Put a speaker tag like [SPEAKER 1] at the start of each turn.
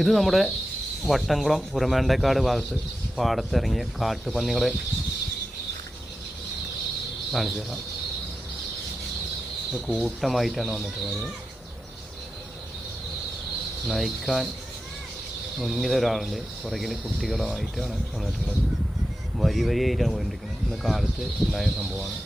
[SPEAKER 1] ഇത് നമ്മുടെ വട്ടംകുളം പുറമേണ്ടക്കാട് ഭാഗത്ത് പാടത്തിറങ്ങിയ കാട്ടുപന്നികളെ കാണിച്ചു തരാം. ഇത് കൂട്ടമായിട്ടാണ് വന്നിട്ടുള്ളത്. നയിക്കാൻ മുന്നിൽ ഒരാളുണ്ട്. പുറകിൽ കുട്ടികളുമായിട്ടാണ് വന്നിട്ടുള്ളത്. വരി വരിയായിട്ടാണ് പോയിട്ടിരിക്കുന്നത് ഇന്ന് കാലത്ത് ഉണ്ടായ സംഭവമാണ്.